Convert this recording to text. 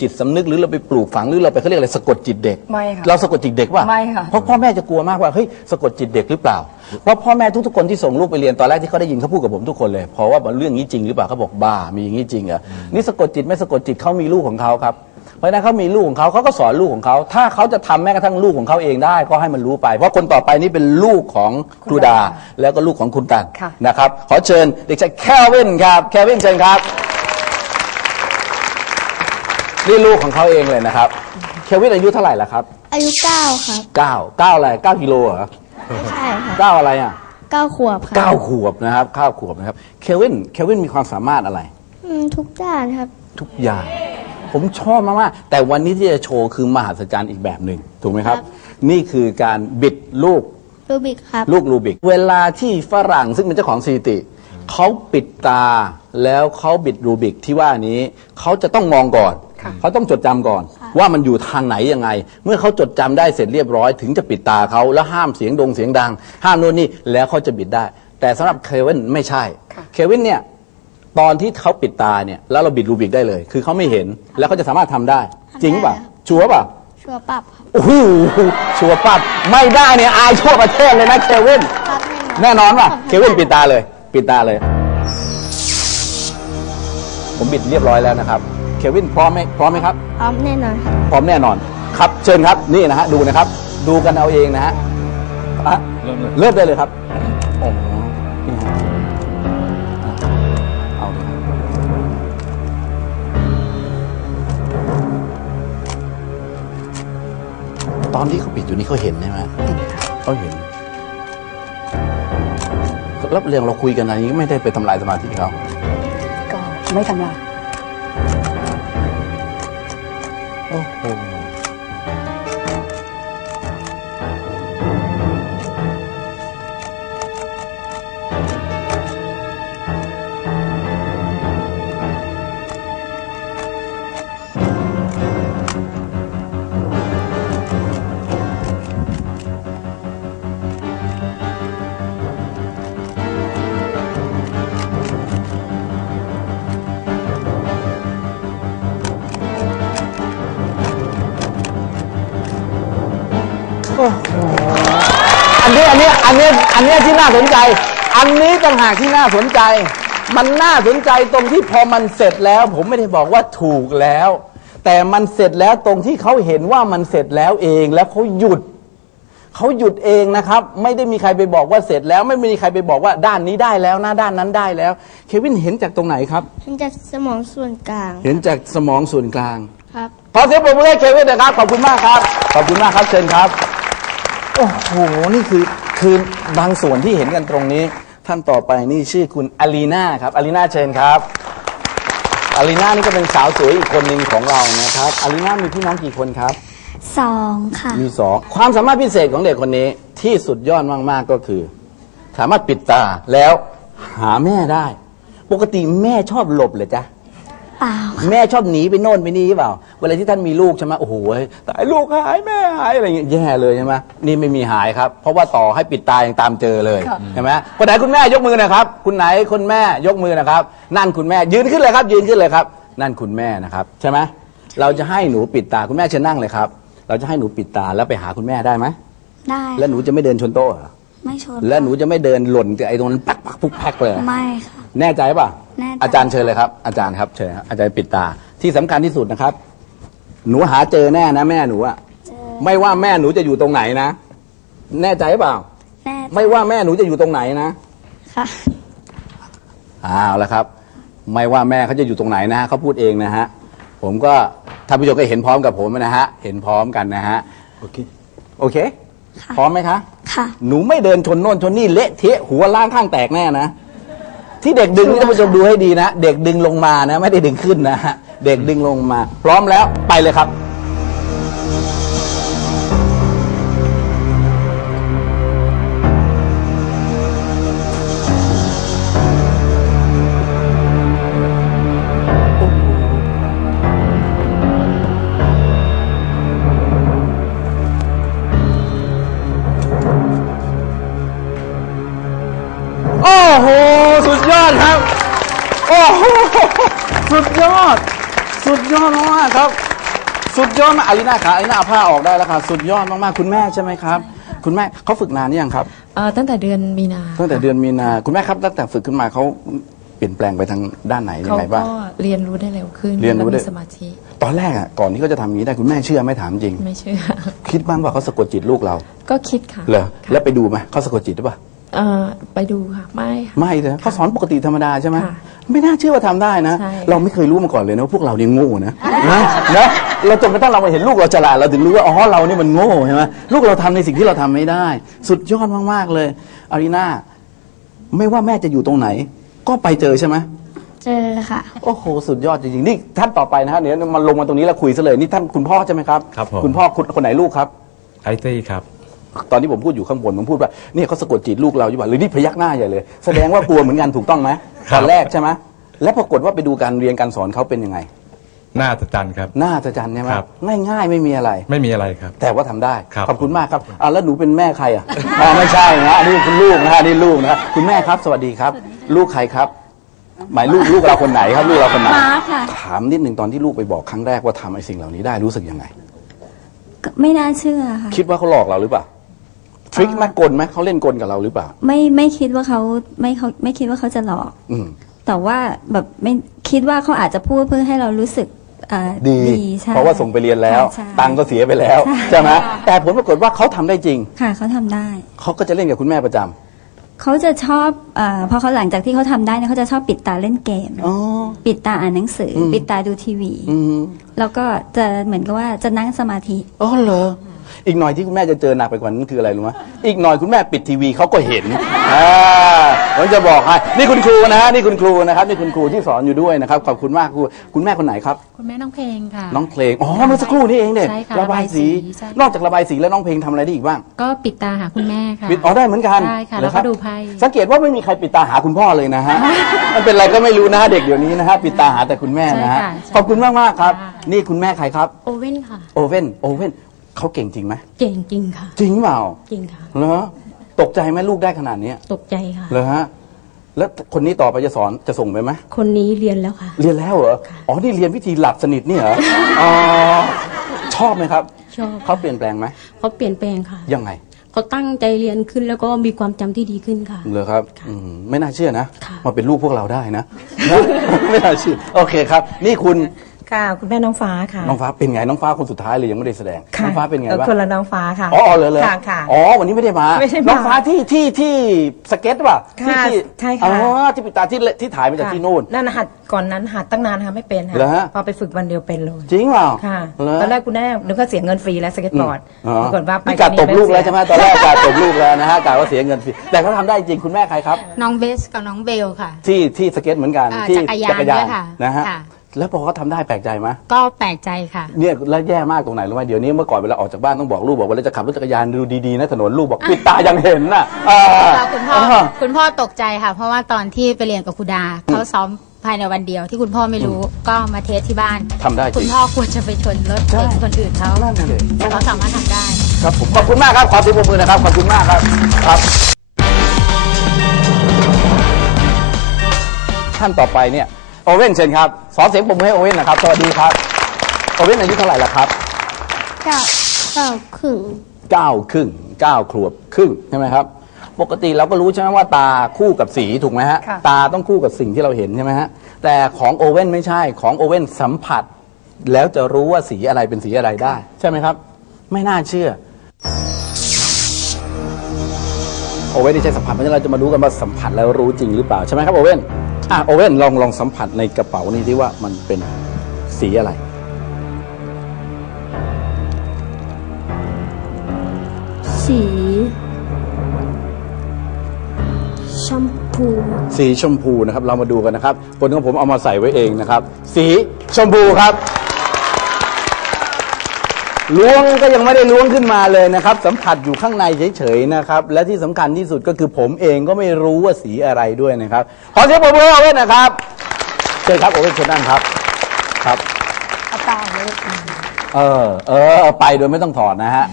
จิตสำนึกหรือเราไปปลูกฝังหรือเราไปเขาเรียกอะไรสะกดจิตเด็ก ไม่ค่ะเราสะกดจิตเด็กป่ะไม่ค่ะ เพราะพ่อแม่จะกลัวมากว่าเฮ้ยสะกดจิตเด็กหรือเปล่า เพราะพ่อแม่ทุกๆคนที่ส่งลูกไปเรียนตอนแรกที่เขาได้ยินเขาพูดกับผมทุกคนเลยเพราะว่าเรื่องนี้จริงหรือเปล่าเขาบอกบ้ามีอย่างนี้จริงเหรอนี่สะกดจิตไม่สะกดจิตเขามีลูกของเขาครับ เพราะฉะนั้นเขามีลูกของเขาเขาก็สอนลูกของเขา ถ้าเขาจะทำแม้กระทั่งลูกของเขาเองได้ ก็ให้มันรู้ไป เพราะคนต่อไปนี่เป็นลูกของครูดาแล้วก็ลูกของคุณตันค่ะ นะครับ ขอเชิญเด็กชายแคลวินครับแคลวินเชิญครับ นี่ลูกของเขาเองเลยนะครับ เควินอายุเท่าไหร่ละครับอายุเก้าครับเก้าเก้าอะไรเก้ากิโลเหรอไม่ใช่ค่ะเก้าอะไรอะเก้าขวบครับเก้าขวบนะครับเก้าขวบนะครับ เควิน เควินมีความสามารถอะไร อืมทุกด้านครับ ทุกอย่าง ผมชอบมากๆแต่วันนี้ที่จะโชว์คือมหัศจรรย์อีกแบบหนึ่งถูกไหมครับ ครับ นี่คือการบิดลูก รูบิกครับ ลูกรูบิก เวลาที่ฝรั่งซึ่งเป็นเจ้าของสถิติ เขาปิดตา แล้วเขาบิดรูบิกที่ว่านี้เขาจะต้องมองก่อนค่ะเขาต้องจดจำก่อน ว่ามันอยู่ทางไหนยังไง เมื่อเขาจดจำได้เสร็จเรียบร้อย ถึงจะปิดตาเขาแล้วห้ามเสียงดงเสียงดัง ห้ามโน่นนี่แล้วเขาจะบิดได้ แต่สำหรับเควินไม่ใช่ค่ะเควินเนี่ยตอนที่เขาปิดตาเนี่ยแล้วเราบิดรูบิกได้เลย คือเขาไม่เห็นแล้วเขาจะสามารถทำได้ จริงป่ะทำได้ครับชัวร์ป่ะ ชัวร์ปรับครับโอ้โหชัวร์ปั๊บไม่ได้เนี่ยอายทั่วประเทศเลยนะเควินครับแน่นอนป่ะผมเควินปิดตาเลย ปิดตาเลย ผมบิดเรียบร้อยแล้วนะครับ เควินพร้อมไหมพร้อมไหมครับ พร้อมแน่นอนครับ พร้อมแน่นอน ครับเชิญครับนี่นะฮะดูนะครับ ดูกันเอาเองนะฮะอะเริ่มได้เลยครับโอ้โหนี่ฮะอะเอาเลยครับตอนที่เขาปิดอยู่นี่เขาเห็นใช่ไหมเขาเห็น แล้วเรื่องเราคุยกันอะไรนี้ไม่ได้ไปทำลายสมาธิเขา ก็ไม่ทำ อันนี้อันนี้อันนี้อันนี้ที่น่าสนใจ อันนี้ต่างหากที่น่าสนใจ มันน่าสนใจตรงที่พอมันเสร็จแล้ว ผมไม่ได้บอกว่าถูกแล้ว แต่มันเสร็จแล้วตรงที่เขาเห็นว่ามันเสร็จแล้วเองแล้วเขาหยุดเขาหยุดเองนะครับ ไม่ได้มีใครไปบอกว่าเสร็จแล้วไม่มีใครไปบอกว่าด้านนี้ได้แล้วนะด้านนั้นได้แล้ว เควินเห็นจากตรงไหนครับ เห็นจากสมองส่วนกลาง เห็นจากสมองส่วนกลางครับ ขอเสียงปรบมือให้เควินนะครับ ขอบคุณมากครับ ขอบคุณมากครับเชิญครับ โอ้โห นี่คือคือบางส่วนที่เห็นกันตรงนี้ ท่านต่อไปนี่ชื่อคุณอลีนาครับอลีนาเชิญครับอลีนานี่ก็เป็นสาวสวยอีกคนหนึ่งของเรานะครับอลีนามีพี่น้องกี่คนครับ สองค่ะ มีสองความสามารถพิเศษของเด็กคนนี้ที่สุดยอดมากๆก็คือ สามารถปิดตาแล้วหาแม่ได้ ปกติแม่ชอบหลบเลยจ๊ะ เปล่าแม่ชอบหนีไปโน่นไปนี่หรือเปล่า เวลาที่ท่านมีลูกใช่ไหมโอ้โหตายลูกหายแม่หายอะไรอย่างเงี้ยแย่เลยใช่ไหมนี่ไม่มีหายครับ เพราะว่าต่อให้ปิดตายังตามเจอเลยค่ะใช่ไหมคนไหนคุณแม่ยกมือหนะครับ คุณไหนคุณแม่ยกมือนะครับ นั่นคุณแม่ยืนขึ้นเลยครับ ยืนขึ้นเลยครับ นั่นคุณแม่นะครับ ใช่ไหมเราจะให้หนูปิดตาคุณแม่เชิญนั่งเลยครับ เราจะให้หนูปิดตาแล้วไปหาคุณแม่ได้ไหมได้แล้วหนูจะไม่เดินชนโต๊ะเหรอไม่ชนแล้วหนูจะไม่เดินหล่นจากไอ้ตรงนั้นปักปักพุกแพกเลยเหรอไม่ค่ะ แน่ใจป่ะ แน่ใจ อาจารย์เชิญเลยครับ อาจารย์ครับเชิญครับอาจารย์ปิดตา ที่สำคัญที่สุดนะครับ หนูหาเจอแน่นะแม่หนูอะเจอไม่ว่าแม่หนูจะอยู่ตรงไหนนะ แน่ใจเปล่า แน่ไม่ว่าแม่หนูจะอยู่ตรงไหนนะ ค่ะ เอาละครับ ไม่ว่าแม่เขาจะอยู่ตรงไหนนะเขาพูดเองนะฮะ ผมก็ท่านผู้ชมก็เห็นพร้อมกับผมนะฮะ เห็นพร้อมกันนะฮะ โอเค โอเคค่ะพร้อมไหมคะ ค่ะ หนูไม่เดินชนโน่นชนนี่เละเทะหัวล้างข้างแตกแน่นะ ที่เด็กดึงนี่ท่านผู้ชมดูให้ดีนะ เด็กดึงลงมานะ ไม่ได้ดึงขึ้นนะฮะ เด็กดึงลงมา พร้อมแล้วไปเลยครับ สุดยอด สุดยอดมากๆครับ สุดยอดมากอารีนาขาอารีนาเอาผ้าออกได้แล้วค่ะ สุดยอดมากๆ คุณแม่ใช่ไหมครับ คุณแม่เขาฝึกนานหรือยังครับ เอ่อตั้งแต่เดือนมีนาตั้งแต่เดือนมีนา คุณแม่ครับตั้งแต่ฝึกขึ้นมาเขาเปลี่ยนแปลงไปทางด้านไหนยัเขางไงบ้าง ก็เรียนรู้ได้เร็วขึ้นเรียนรู้ได้ และมีสมาธิตอนแรกอะก่อนที่เขาจะทำอย่างนี้ได้คุณแม่เชื่อไหม่ถามจริง ไม่เชื่อ คิดบ้างว่าเขาสะกดจิตลูกเราก็คิดค่ะเหรอค่ะแล้วไปดูไหมเขาสะกดจิตหรือเปล่า เอ่อไปดูค่ะ ไม่ค่ะ ไม่เลยเขาสอนปกติธรรมดาใช่ไหมค่ะไม่น่าเชื่อว่าทำได้นะ ใช่ เราไม่เคยรู้มาก่อนเลยนะว่าพวกเราเนี่ยโง่นะนะนะเราจนกระทั่งเรามาเห็นลูกเราฉลาดเราถึงรู้ว่าอ๋อเรานี่มันโง่ใช่ไหมลูกเราทำในสิ่งที่เราทำไม่ได้ สุดยอดมากๆเลยอารีนาไม่ว่าแม่จะอยู่ตรงไหน ก็ไปเจอใช่ไหม เจอค่ะ โอ้โห สุดยอดจริงๆ นี่ท่านต่อไปนะฮะเดี๋ยวมาลงมาตรงนี้แล้วคุยซะเลย นี่ท่านคุณพ่อใช่ไหมครับ ครับผม คุณพ่อคุณคนไหนลูกครับ ไอตี้ครับ ตอนที่ผมพูดอยู่ข้างบนผมพูดว่าเนี่ยเขาสะกดจิตลูกเราอยู่ป่ะหรือนี่พยักหน้าใหญ่เลย แสดงว่ากลัวเหมือนกันถูกต้องไหมครัตบอนแรกใช่ไหมแล้วปรากฏว่าไปดูการเรียนการสอนเขาเป็นยังไงหน้าตะจันครับน่าจะจันใช่ไหมครับ ง่ายๆไม่มีอะไร ไม่มีอะไรครับ แต่ว่าทำได้ครับขอบคุณมากครับอ่าแล้วหนูเป็นแม่ใครอะอ่าไม่ใช่นะอันนี้คุณลูกนะฮะอันนี่ลูกนะฮะคุณแม่ครับ สวัสดีครับ ลูกใครครับ หมายลูกลูกเราคนไหนครับ ลูกเราคนไหนมาค่ะถามนิดหนึ่งตอนที่ลูกไปบอกครั้งแรกว่าทำไอ้สิ่งเหล่านี้ได้รู้สึกยังไงก็ไม่น่าเชื่อค่ะ คิดว่าเขาหลอกเราหรือเปล่า ทริคไหมกลไหมเขาเล่นกลกับเราหรือเปล่า ไม่ไม่คิดว่าเขาไม่เขาไม่คิดว่าเขาจะหลอก อืม แต่ว่าแบบไม่คิดว่าเขาอาจจะพูดเพื่อให้เรารู้สึกเอ่อดี ใช่ เพราะว่าส่งไปเรียนแล้ว ใช่ตังค์ก็เสียไปแล้วใช่ไหมแต่ผลปรากฏว่าเขาทำได้จริง ค่ะเขาทำได้ เขาก็จะเล่นกับคุณแม่ประจำเขาจะชอบเออพอเขาหลังจากที่เขาทำได้เนี่ยเขาจะชอบปิดตาเล่นเกม อ๋อ ปิดตาอ่านหนังสืออม ปิดตาดูทีวี อืมแล้วก็จะเหมือนกับว่าจะนั่งสมาธิ อ๋อเหรอ อีกหน่อยที่คุณแม่จะเจอหนักไปกว่านั้นคืออะไรรู้ไหมอีกหน่อยคุณแม่ปิดทีวีเขาก็เห็นอ่าผมจะบอกให้นี่คุณครูนะฮะนี่คุณครูนะครับนี่คุณครูที่สอนอยู่ด้วยนะครับขอบคุณมากครูคุณแม่คนไหนครับ คุณแม่น้องเพลงค่ะ น้องเพลงอ๋อเมื่อสักครู่นี้เองเด็ใช่ค่ะระบายสี ระบายสีใช่ นอกจากระบายสีแล้วน้องเพลงทำอะไรได้อีกบ้างก็ปิดตาหาคุณแม่ค่ะ ปิดอ๋อได้เหมือนกันได้ค่ะเหรแล้อวครัก็บดูไพ่ สังเกตว่าไม่มีใครปิดตาหาคุณพ่อเลยนะฮะ มันเป็นอะไรก็ไม่รู้นะฮะเด็กเดี๋ยวนี้นะฮะปิดตาหาแต่คุณแม่นะฮะใช่ค่ะใช่ขอบคุณมากมากๆครับ ค่ะ นี่คุณแม่ใครครับ โอเว่นค่ะ โอเว่นโอเว่น เขาเก่งจริงไหมเก่งจริงค่ะ จริงเปล่าจริงค่ะเหรอตกใจไหมลูกได้ขนาดเนี้ยตกใจค่ะ เหรอฮะแล้วคนนี้ต่อไปจะสอนจะส่งไปไหมคนนี้เรียนแล้วค่ะ เรียนแล้วเหรออ๋อนี่เรียนวิธีหลับสนิทนี่เหรออ๋อชอบไหมครับ ชอบเขาเปลี่ยนแปลงไหมเขาเปลี่ยนแปลงค่ะยังไงเขาตั้งใจเรียนขึ้นแล้วก็มีความจำที่ดีขึ้นค่ะเหรอครับอืมไม่น่าเชื่อนะค่ะมาเป็นลูกพวกเราได้นะนะ ไม่น่าเชื่อ โอเคครับ นี่คุณ ค่ะ คุณแม่น้องฟ้าค่ะ น้องฟ้าเป็นไงน้องฟ้าคนสุดท้ายเลยยังไม่ได้แสดงค่ะน้องฟ้าเป็นไงเอ่อบ้างคนละน้องฟ้าค่ะอ๋อเหรอเลยค่ะค่ะอ๋อวันนี้ไม่ได้มาไม่ได้มาน้องฟ้าที่ที่ที่สเก็ตป่ะที่ค่ะที่ใช่ค่ะ อ๋อที่ปิดตาที่ที่ถ่ายมาจากที่นู่น นั่นนะหัดก่อนนั้นหัดตั้งนานค่ะไม่เป็นค่ะเหรอฮะ พอไปฝึกวันเดียวเป็นเลยจริงเปล่าค่ะเหรอ ตอนแรกคุณแม่นึกว่าเสียเงินฟรีแล้วสเก็ตบอร์ดอ๋อปรากฏว่าไปนี่กาตบลูกแล้วใช่ไหมเตอนแรกกาตบลูกแล้วนะฮะกาว่าเสียเงินฟรีแต่เขาทำได้จริงคุณแม่ใครครับ น้องเบสกับน้องเบลค่ะที่ที่สเก็ตเหมือนกันอ่าที่จักรยานด้วยค่ะนะฮะค่ะ แล้วพอเขาทำได้แปลกใจไหมก็แปลกใจค่ะ เนี่ยแล้วแย่มากตรงไหนรู้ไหมเดี๋ยวนี้เมื่อก่อนเวลาออกจากบ้านต้องบอกลูกบอกว่าเราจะขับรถจักรยานดูดีๆนะถนนลูกบอกปิดตายังเห็นน่ะอ่าคุณพ่ออ่าคุณพ่อตกใจค่ะ เพราะว่าตอนที่ไปเรียนกับครูดาเขาซ้อมภายในวันเดียวที่คุณพ่อไม่รู้ก็มาเทสที่บ้านทำได้จคุริณงพ่อควรจะไปชนรถใช่เด็กคนอื่นเขานั่นน่ะเลยแต่เขาสามารถทำได้ ครับผมขอบคุณมากครับขอเสียงปรบมือนะครับขอบคุณมากครับครับท่านต่อไปเนี่ย โอเว่นเชิญครับสอเสียงปรบมือให้โอเว่นนะครับ สวัสดีครับ โอเว่นอายุเท่าไหร่ละครับเก้าเก้าครึ่งเก้าครึ่งเก้าขวบครึ่งใช่ไหมครับ ปกติเราก็รู้ใช่ไหมว่าตาคู่กับสีถูกไหมฮะ ค่ะ ตาต้องคู่กับสิ่งที่เราเห็นใช่ไหมฮะ แต่ของโอเว่นไม่ใช่ ของโอเว่นสัมผัส แล้วจะรู้ว่าสีอะไรเป็นสีอะไรได้ ใช่ไหมครับ ไม่น่าเชื่อ โอเว่นที่ใช้สัมผัสเพราะฉะนั้นเราจะมารู้กันว่าสัมผัสแล้วรู้จริงหรือเปล่าใช่ไหมครับโอเว่น อะโอเว่นลองลองสัมผัสในกระเป๋านี้ที่ว่ามันเป็นสีอะไร สี ชมพู สีชมพูนะครับ เรามาดูกันนะครับคนของผมเอามาใส่ไว้เองนะครับ สีชมพูครับ ล้วงก็ยังไม่ได้ล้วงขึ้นมาเลยนะครับ สัมผัสอยู่ข้างในเฉยๆนะครับ และที่สำคัญที่สุดก็คือผมเองก็ไม่รู้ว่าสีอะไรด้วยนะครับ ขอเสียงปรบมือให้โอเว่นนะครับเชิญครับโอเว่นเชิญนั่งครับครับ เอาเปล่าเลย เออ เออไปโดยไม่ต้องถอดนะฮะ